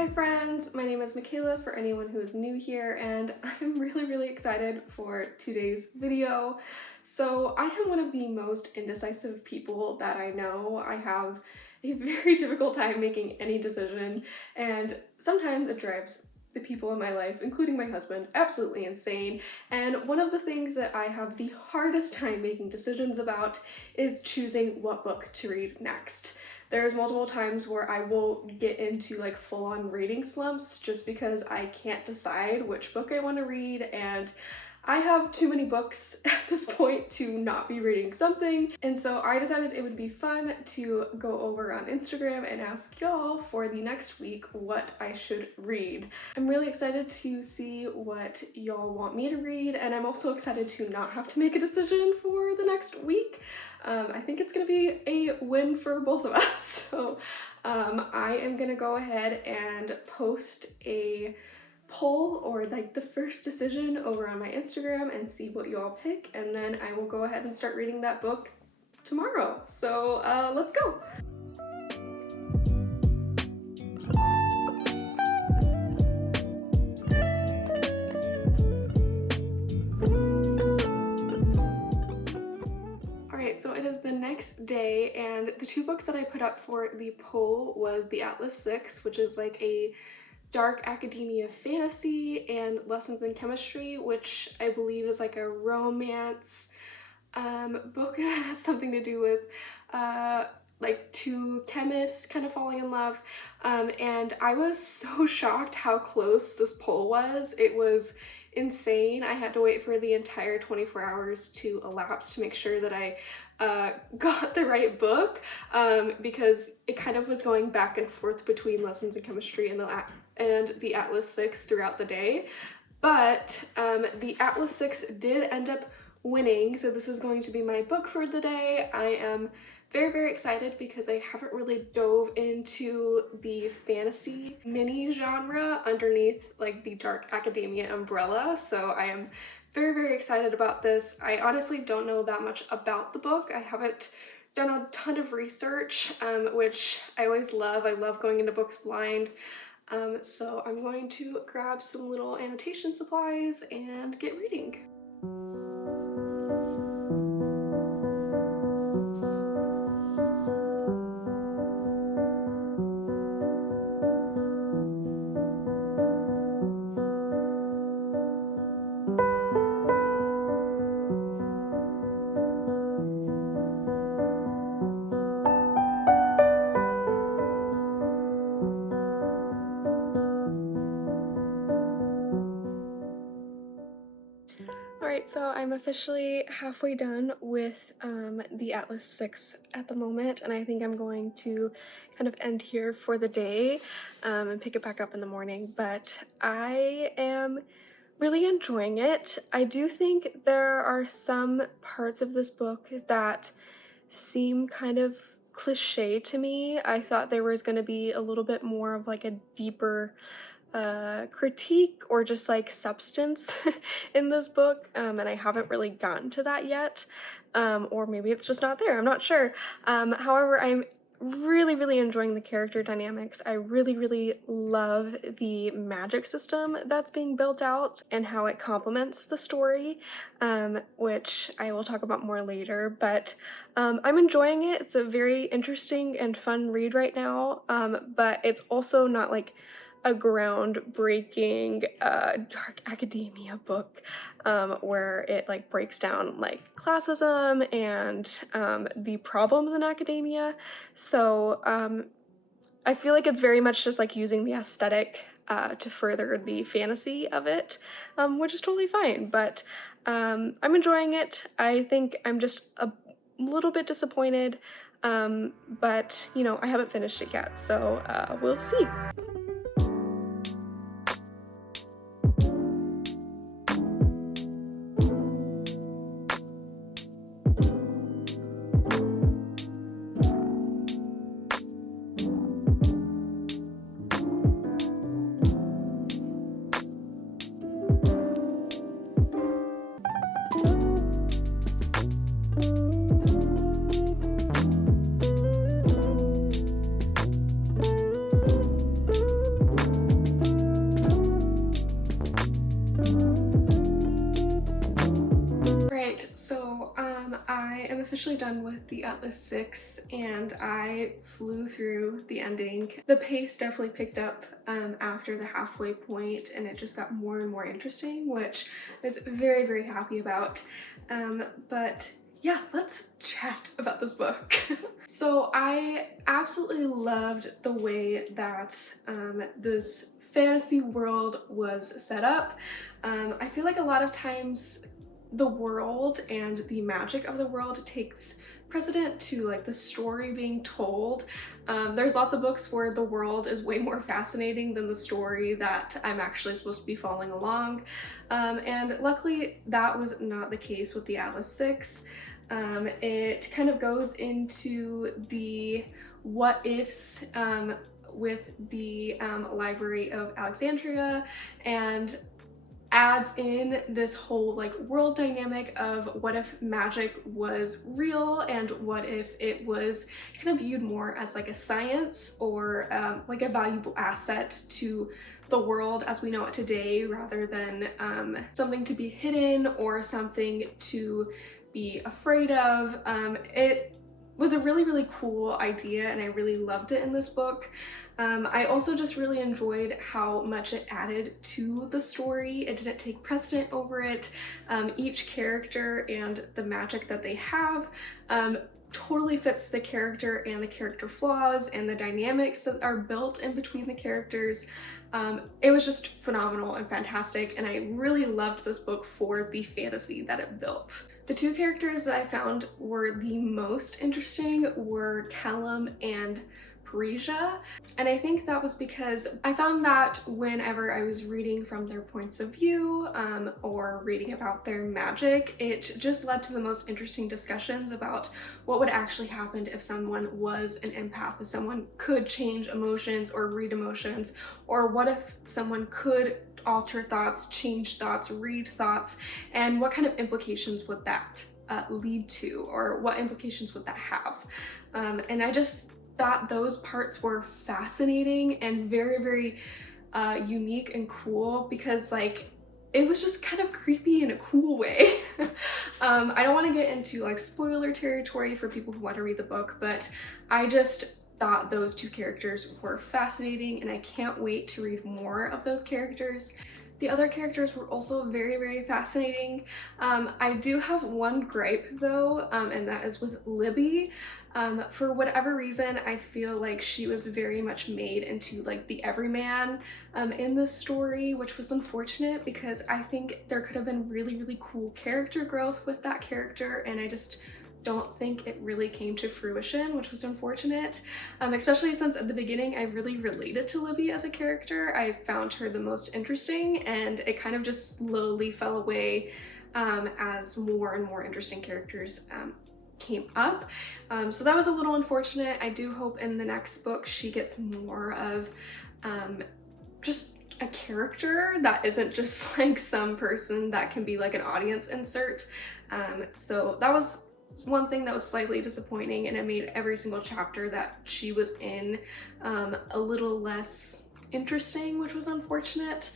Hi friends, my name is Michaela for anyone who is new here, and I'm really excited for today's video. So I am one of the most indecisive people that I know. I have a very difficult time making any decision, and sometimes it drives the people in my life, including my husband, absolutely insane. And one of the things that I have the hardest time making decisions about is choosing what book to read next. There's multiple times where I will get into like full-on reading slumps just because I can't decide which book I want to read, and I have too many books at this point to not be reading something. And so I decided it would be fun to go over on Instagram and ask y'all for the next week what I should read. I'm really excited to see what y'all want me to read, and I'm also excited to not have to make a decision for the next week. I think it's gonna be a win for both of us. So I am gonna go ahead and post a poll or like the first decision over on my Instagram and see what you all pick, and then I will go ahead and start reading that book tomorrow. So let's go. Alright, so it is the next day, and the two books that I put up for the poll was The Atlas 6, which is like a dark academia fantasy, and Lessons in Chemistry, which I believe is like a romance book that has something to do with like two chemists kind of falling in love. And I was so shocked how close this poll was. It was insane. I had to wait for the entire 24 hours to elapse to make sure that I got the right book, because it kind of was going back and forth between Lessons in Chemistry and the Atlas 6 throughout the day. But the Atlas 6 did end up winning, so this is going to be my book for the day. I am very excited because I haven't really dove into the fantasy mini genre underneath like the dark academia umbrella, so I am very excited about this. I honestly don't know that much about the book. I haven't done a ton of research, which I always love. I love going into books blind. So I'm going to grab some little annotation supplies and get reading. Alright, so I'm officially halfway done with the Atlas 6 at the moment, and I think I'm going to kind of end here for the day and pick it back up in the morning, but I am really enjoying it. I do think there are some parts of this book that seem kind of cliche to me. I thought there was going to be a little bit more of like a deeper critique or just like substance in this book, and I haven't really gotten to that yet, or maybe it's just not there, I'm not sure. However, I'm really enjoying the character dynamics. I really love the magic system that's being built out and how it complements the story, which I will talk about more later, but I'm enjoying it. It's a very interesting and fun read right now, but it's also not like a groundbreaking dark academia book where it like breaks down like classism and the problems in academia. So I feel like it's very much just like using the aesthetic to further the fantasy of it, which is totally fine, but I'm enjoying it. I think I'm just a little bit disappointed, but you know, I haven't finished it yet, so we'll see. officially done with the Atlas 6 and I flew through the ending. The pace definitely picked up after the halfway point and it just got more and more interesting, which I was very, very happy about. But yeah, let's chat about this book. So I absolutely loved the way that this fantasy world was set up. I feel like a lot of times the world and the magic of the world takes precedent to like the story being told. There's lots of books where the world is way more fascinating than the story that I'm actually supposed to be following along. And luckily that was not the case with the Atlas 6. It kind of goes into the what ifs with the Library of Alexandria and adds in this whole like world dynamic of what if magic was real and what if it was kind of viewed more as like a science or like a valuable asset to the world as we know it today rather than something to be hidden or something to be afraid of. It was a really, really cool idea and I really loved it in this book. I also just really enjoyed how much it added to the story. It didn't take precedent over it. Each character and the magic that they have totally fits the character and the character flaws and the dynamics that are built in between the characters. It was just phenomenal and fantastic and I really loved this book for the fantasy that it built. The two characters that I found were the most interesting were Callum and Parisia, and I think that was because I found that whenever I was reading from their points of view or reading about their magic, it just led to the most interesting discussions about what would actually happen if someone was an empath, if someone could change emotions or read emotions, or what if someone could alter thoughts, change thoughts, read thoughts, and what kind of implications would that lead to, or what implications would that have? And I just thought those parts were fascinating and very, very unique and cool because like it was just kind of creepy in a cool way. I don't want to get into like spoiler territory for people who want to read the book, but I just thought those two characters were fascinating and I can't wait to read more of those characters. The other characters were also very, very fascinating. I do have one gripe though, and that is with Libby. For whatever reason, I feel like she was very much made into like the everyman in this story, which was unfortunate because I think there could have been really, really cool character growth with that character and I just don't think it really came to fruition, which was unfortunate, especially since at the beginning I really related to Libby as a character. I found her the most interesting and it kind of just slowly fell away as more and more interesting characters came up. So that was a little unfortunate. I do hope in the next book she gets more of just a character that isn't just like some person that can be like an audience insert. So that was one thing that was slightly disappointing and it made every single chapter that she was in a little less interesting, which was unfortunate.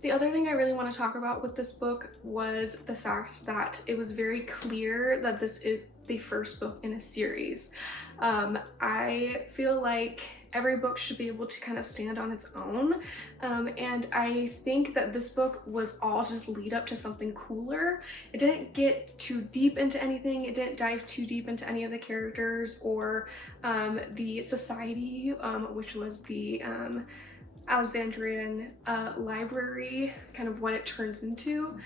The other thing I really want to talk about with this book was the fact that it was very clear that this is the first book in a series. I feel like every book should be able to kind of stand on its own, and I think that this book was all just lead up to something cooler. It didn't get too deep into anything, it didn't dive too deep into any of the characters or the society, which was the Alexandrian library, kind of what it turned into.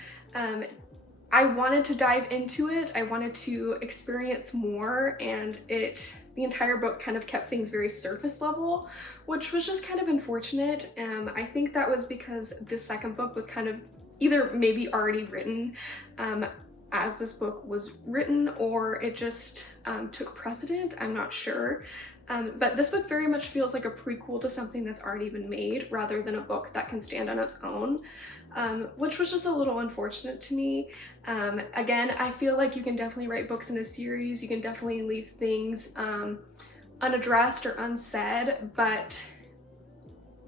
I wanted to dive into it, I wanted to experience more, and the entire book kind of kept things very surface level, which was just kind of unfortunate. I think that was because the second book was kind of either maybe already written as this book was written, or it just took precedent, I'm not sure. But this book very much feels like a prequel to something that's already been made rather than a book that can stand on its own, which was just a little unfortunate to me. Again, I feel like you can definitely write books in a series, you can definitely leave things unaddressed or unsaid, but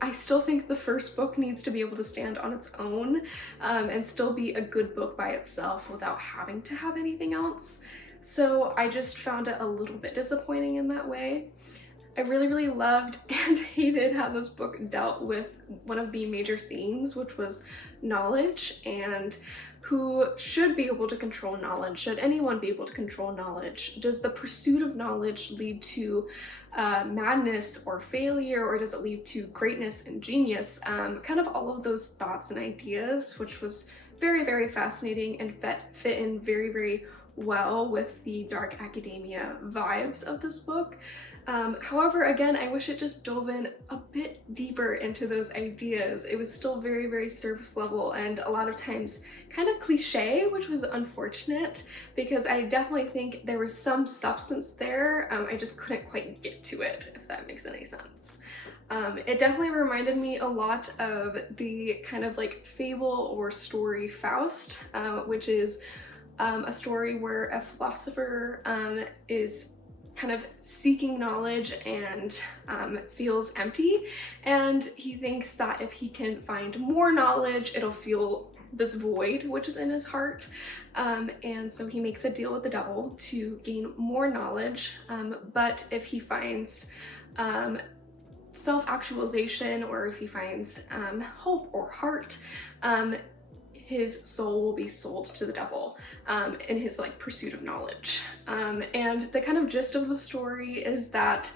I still think the first book needs to be able to stand on its own and still be a good book by itself without having to have anything else. So I just found it a little bit disappointing in that way. I really, really loved and hated how this book dealt with one of the major themes, which was knowledge and who should be able to control knowledge. Should anyone be able to control knowledge? Does the pursuit of knowledge lead to madness or failure, or does it lead to greatness and genius? Kind of all of those thoughts and ideas, which was very, very fascinating and fit in very, very well with the dark academia vibes of this book. However, again, I wish it just dove in a bit deeper into those ideas. It was still very, very surface level and a lot of times kind of cliche, which was unfortunate because I definitely think there was some substance there. I just couldn't quite get to it, if that makes any sense. It definitely reminded me a lot of the kind of like fable or story Faust, which is a story where a philosopher is kind of seeking knowledge and feels empty, and he thinks that if he can find more knowledge it'll fill this void which is in his heart, and so he makes a deal with the devil to gain more knowledge, but if he finds self-actualization, or if he finds hope or heart, his soul will be sold to the devil in his like pursuit of knowledge. And the kind of gist of the story is that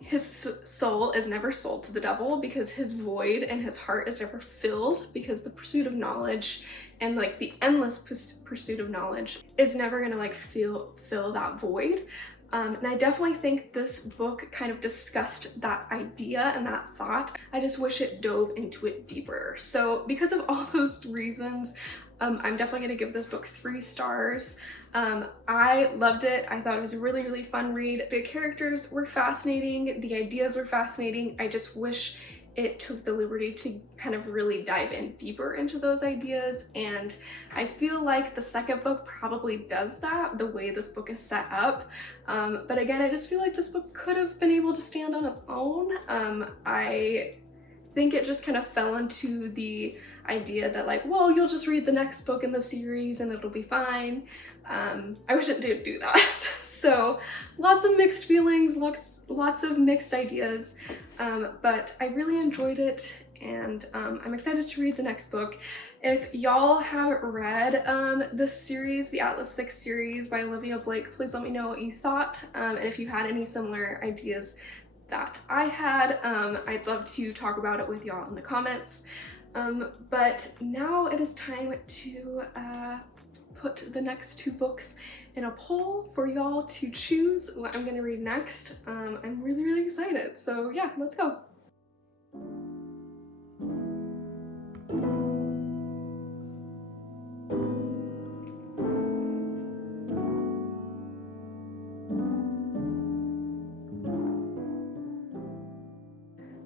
his soul is never sold to the devil because his void and his heart is never filled, because the pursuit of knowledge and like the endless pursuit of knowledge is never gonna like fill that void. And I definitely think this book kind of discussed that idea and that thought. I just wish it dove into it deeper. So because of all those reasons, I'm definitely gonna give this book 3 stars. I loved it. I thought it was a really, really fun read. The characters were fascinating. The ideas were fascinating. I just wish it took the liberty to kind of really dive in deeper into those ideas, and I feel like the second book probably does that, the way this book is set up. But again, I just feel like this book could have been able to stand on its own. I think it just kind of fell into the idea that like, well, you'll just read the next book in the series and it'll be fine. I wish it did do that. So lots of mixed feelings, lots of mixed ideas, but I really enjoyed it, and I'm excited to read the next book. If y'all haven't read this series, the Atlas 6 series by Olivia Blake, please let me know what you thought, and if you had any similar ideas that I had, I'd love to talk about it with y'all in the comments. But now it is time to put the next 2 books in a poll for y'all to choose what I'm gonna read next. I'm really, really excited. So yeah, let's go.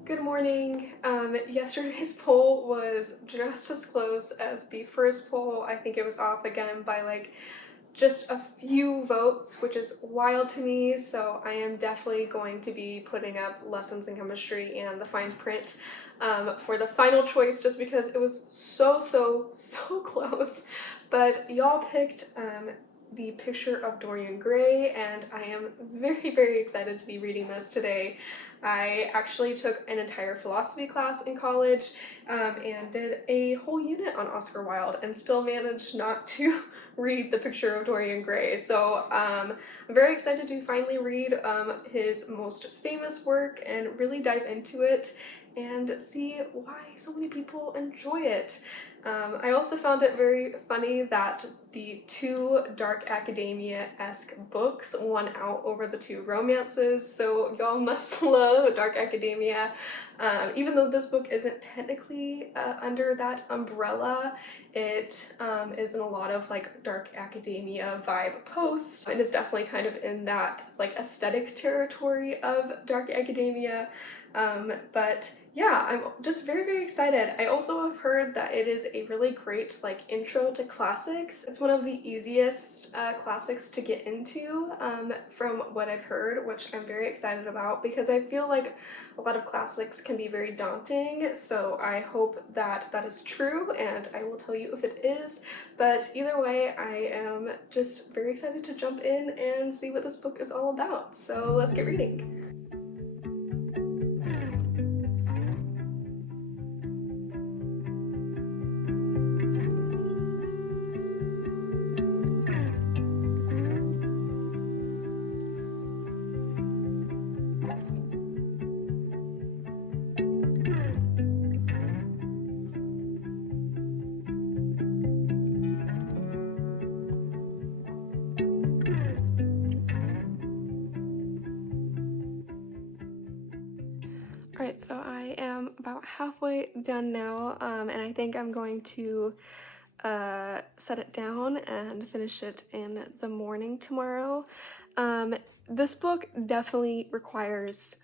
Good morning. Yesterday's poll was just as close as the first poll. I think it was off again by like just a few votes, which is wild to me. So I am definitely going to be putting up Lessons in Chemistry and the fine print for the final choice, just because it was so close. But y'all picked the Picture of Dorian Gray, and I am very, very excited to be reading this today. I actually took an entire philosophy class in college and did a whole unit on Oscar Wilde and still managed not to read The Picture of Dorian Gray. So I'm very excited to finally read his most famous work and really dive into it and see why so many people enjoy it. I also found it very funny that the 2 dark academia-esque books won out over the 2 romances, so y'all must love dark academia. Even though this book isn't technically under that umbrella, it is in a lot of like dark academia vibe posts. It is definitely kind of in that like aesthetic territory of dark academia. But yeah, I'm just very, very excited. I also have heard that it is a really great like intro to classics. It's one of the easiest classics to get into from what I've heard, which I'm very excited about, because I feel like a lot of classics can be very daunting, so I hope that that is true, and I will tell you if it is. But either way, I am just very excited to jump in and see what this book is all about. So let's get reading. Alright, so I am about halfway done now, and I think I'm going to set it down and finish it in the morning tomorrow. This book definitely requires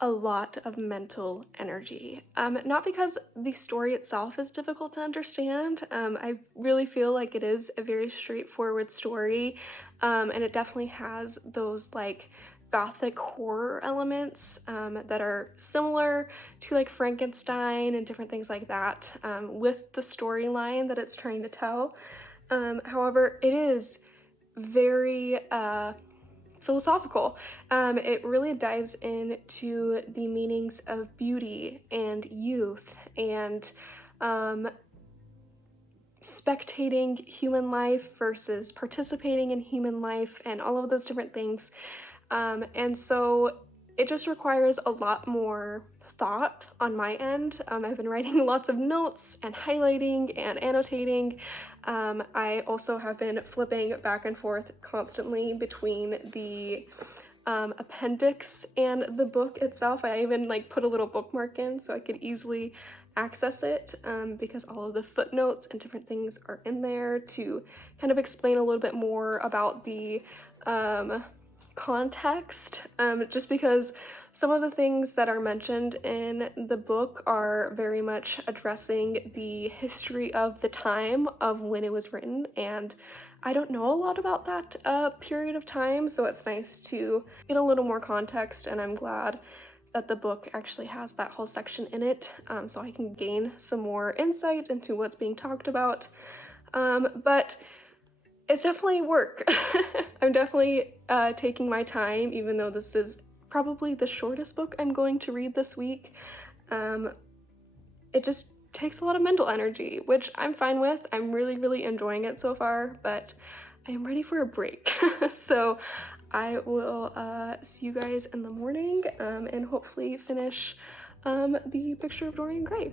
a lot of mental energy. Not because the story itself is difficult to understand. I really feel like it is a very straightforward story, and it definitely has those like gothic horror elements that are similar to like Frankenstein and different things like that with the storyline that it's trying to tell. However, it is very philosophical. It really dives into the meanings of beauty and youth and spectating human life versus participating in human life and all of those different things. And so it just requires a lot more thought on my end. I've been writing lots of notes and highlighting and annotating. I also have been flipping back and forth constantly between the appendix and the book itself. I even like put a little bookmark in so I could easily access it because all of the footnotes and different things are in there to kind of explain a little bit more about the context, just because some of the things that are mentioned in the book are very much addressing the history of the time of when it was written, and I don't know a lot about that period of time, so it's nice to get a little more context, and I'm glad that the book actually has that whole section in it, so I can gain some more insight into what's being talked about. But it's definitely work. I'm definitely taking my time, even though this is probably the shortest book I'm going to read this week. It just takes a lot of mental energy, which I'm fine with. I'm really enjoying it so far, but I am ready for a break. So I will see you guys in the morning and hopefully finish the Picture of Dorian Gray.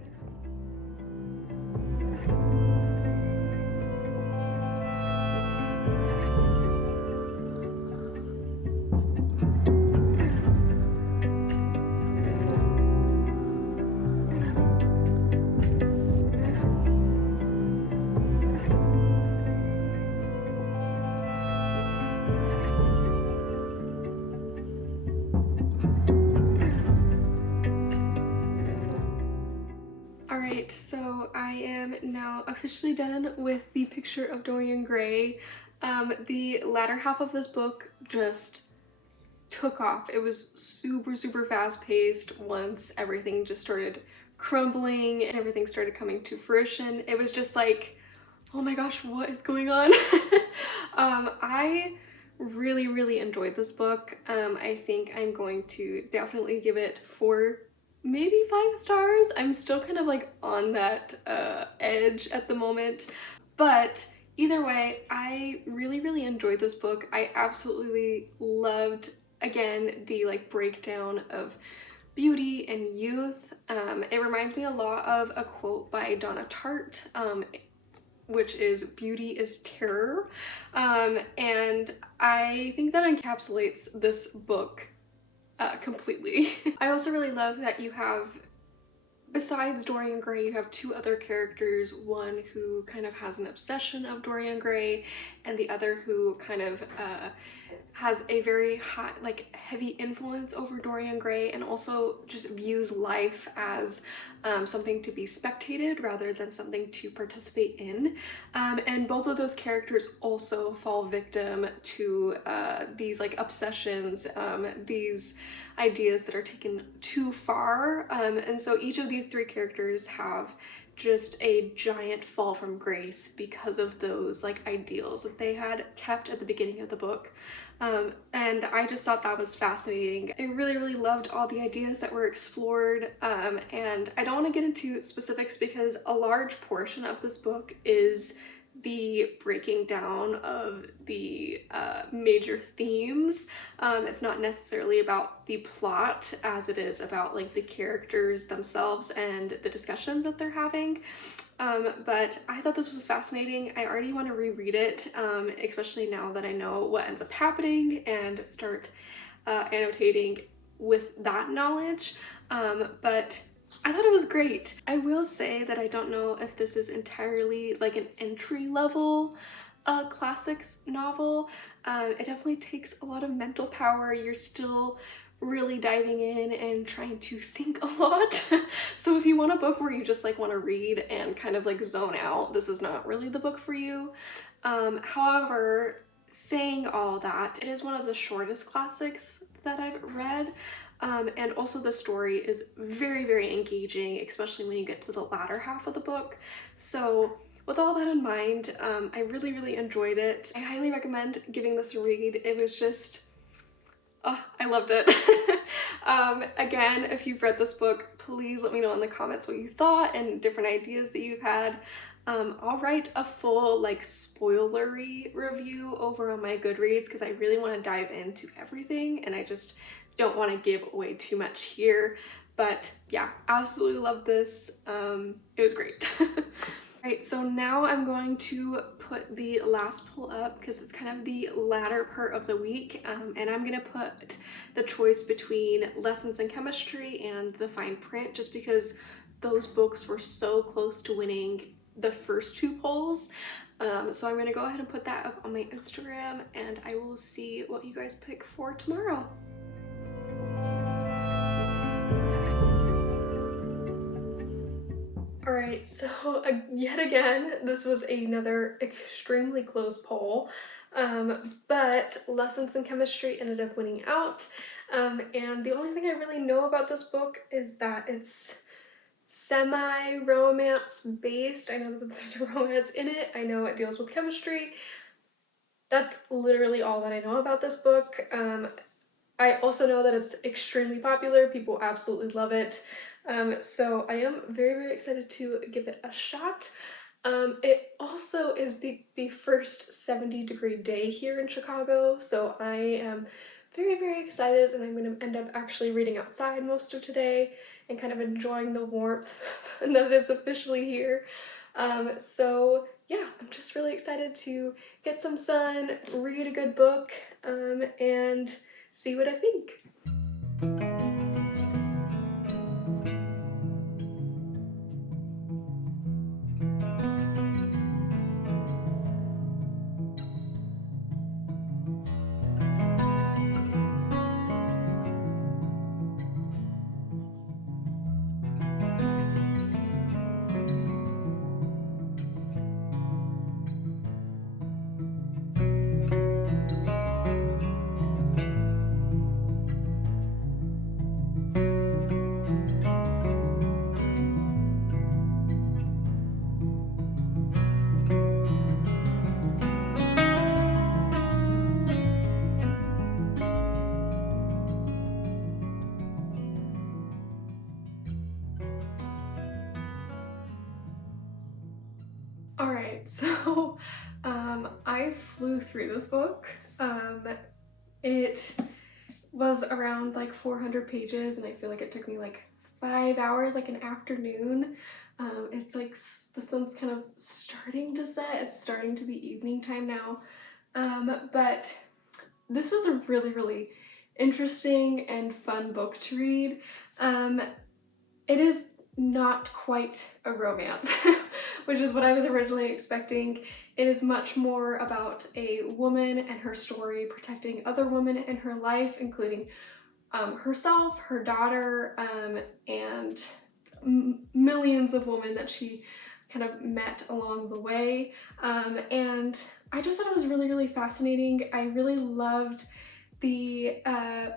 Alright, so I am now officially done with the Picture of Dorian Gray. The latter half of this book just took off. It was super fast paced once everything just started crumbling and everything started coming to fruition. It was just like, oh my gosh, what is going on? I really enjoyed this book. I think I'm going to definitely give it 4, maybe 5 stars. I'm still kind of like on that edge at the moment, but either way, I really enjoyed this book. I absolutely loved, again, the like breakdown of beauty and youth. It reminds me a lot of a quote by Donna Tartt, which is "Beauty is terror," and I think that encapsulates this book completely. I also really love that you have, besides Dorian Gray, you have 2 other characters, one who kind of has an obsession of Dorian Gray and the other who kind of has a very high, like heavy influence over Dorian Gray, and also just views life as something to be spectated rather than something to participate in. And both of those characters also fall victim to these like obsessions, these ideas that are taken too far. And so each of these three characters have just a giant fall from grace because of those like ideals that they had kept at the beginning of the book. And I just thought that was fascinating. I really, really loved all the ideas that were explored, and I don't want to get into specifics because a large portion of this book is the breaking down of the major themes. It's not necessarily about the plot as it is about like the characters themselves and the discussions that they're having. But I thought this was fascinating. I already want to reread it, especially now that I know what ends up happening, and start annotating with that knowledge. But I thought it was great. I will say that I don't know if this is entirely like an entry level classics novel. It definitely takes a lot of mental power. You're still really diving in and trying to think a lot. So if you want a book where you just like want to read and kind of like zone out, this is not really the book for you. However, saying all that, it is one of the shortest classics that I've read. And also the story is very, very engaging, especially when you get to the latter half of the book. So with all that in mind, I really, really enjoyed it. I highly recommend giving this a read. It was just, oh, I loved it. Again, if you've read this book, please let me know in the comments what you thought and different ideas that you've had. I'll write a full like spoilery review over on my Goodreads because I really want to dive into everything and I just don't want to give away too much here. But yeah, absolutely love this. It was great. Alright, so now I'm going to put the last poll up because it's kind of the latter part of the week, and I'm going to put the choice between Lessons in Chemistry and The Fine Print just because those books were so close to winning the first two polls. So I'm going to go ahead and put that up on my Instagram, and I will see what you guys pick for tomorrow. Alright, so yet again, this was another extremely close poll, but Lessons in Chemistry ended up winning out, and the only thing I really know about this book is that it's semi-romance based. I know that there's a romance in it, I know it deals with chemistry. That's literally all that I know about this book. I also know that it's extremely popular, people absolutely love it. So I am very, very excited to give it a shot. It also is the first 70-degree day here in Chicago, so I am very, very excited, and I'm going to end up actually reading outside most of today and kind of enjoying the warmth that is officially here. So yeah, I'm just really excited to get some sun, read a good book, and see what I think. Alright, so I flew through this book. It was around like 400 pages and I feel like it took me like 5 hours, like an afternoon. It's like the sun's kind of starting to set. It's starting to be evening time now. But this was a really, really interesting and fun book to read. It is not quite a romance. which is what I was originally expecting. It is much more about a woman and her story protecting other women in her life, including herself, her daughter, and millions of women that she kind of met along the way. And I just thought it was really, really fascinating. I really loved the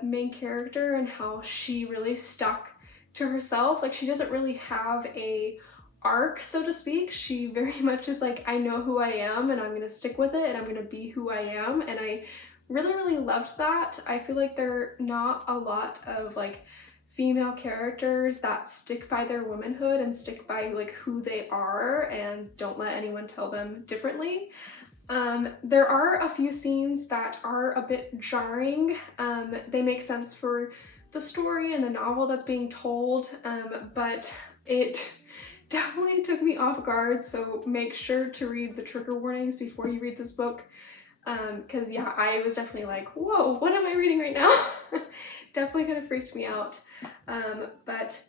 main character and how she really stuck to herself. Like, she doesn't really have a arc, so to speak. She very much is like, I know who I am and I'm gonna stick with it and I'm gonna be who I am. And I really, really loved that. I feel like there are not a lot of like female characters that stick by their womanhood and stick by like who they are and don't let anyone tell them differently. There are a few scenes that are a bit jarring. They make sense for the story and the novel that's being told, but it definitely took me off guard, so make sure to read the trigger warnings before you read this book, because yeah, I was definitely like, whoa, what am I reading right now? Definitely kind of freaked me out, but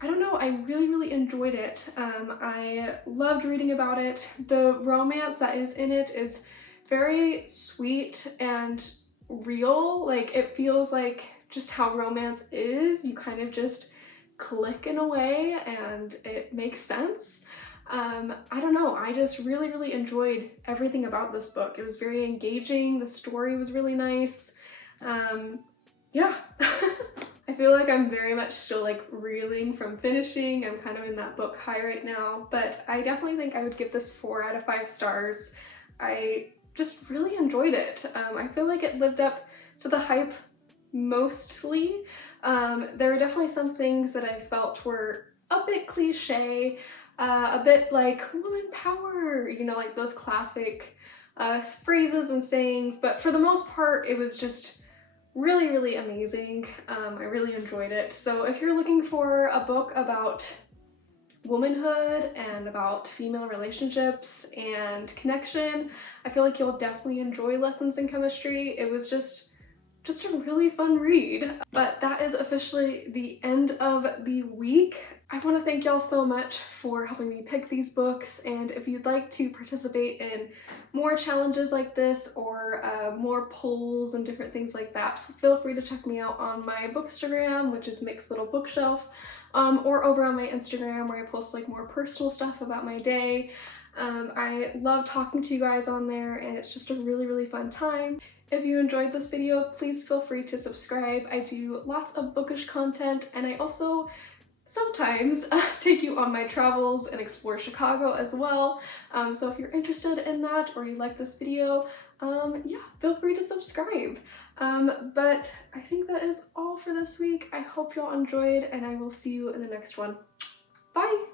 I don't know, I really, really enjoyed it. I loved reading about it. The romance that is in it is very sweet and real. Like, it feels like just how romance is. You kind of just click in a way and it makes sense. I don't know, I just really, really enjoyed everything about this book. It was very engaging. The story was really nice. Yeah. I feel like I'm very much still like reeling from finishing. I'm kind of in that book high right now, but I definitely think I would give this 4 out of 5 stars. I just really enjoyed it. I feel like it lived up to the hype mostly. There are definitely some things that I felt were a bit cliche, a bit like woman power, you know, like those classic phrases and sayings, but for the most part it was just really, really amazing. I really enjoyed it. So if you're looking for a book about womanhood and about female relationships and connection, I feel like you'll definitely enjoy Lessons in Chemistry. It was just a really fun read. But that is officially the end of the week. I want to thank y'all so much for helping me pick these books, and if you'd like to participate in more challenges like this or more polls and different things like that, feel free to check me out on my Bookstagram, which is Mixed Little Bookshelf, or over on my Instagram where I post like more personal stuff about my day. I love talking to you guys on there, and it's just a really, really fun time. If you enjoyed this video, please feel free to subscribe. I do lots of bookish content, and I also sometimes take you on my travels and explore Chicago as well. So if you're interested in that or you like this video, yeah, feel free to subscribe. But I think that is all for this week. I hope y'all enjoyed, and I will see you in the next one. Bye!